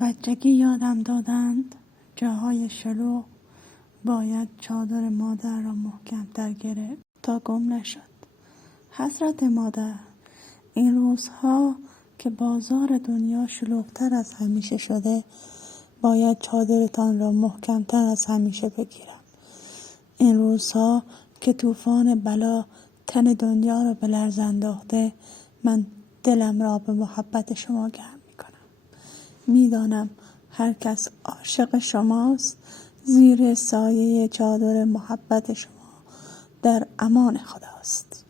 از بچگی یادم دادند جاهای شلوغ باید چادر مادر را محکم‌تر گرفت تا گم نشد. حضرت مادر، این روزها که بازار دنیا شلوغ‌تر از همیشه شده باید چادرتان را محکم‌تر از همیشه بگیرم. این روزها که طوفان بلا تن دنیا را به لرز انداخته من دلم را به محبت شما گرم می‌کنم. می‌دانم هر کس عاشق شماست، زیر سایه چادر محبت شما در امان خداست.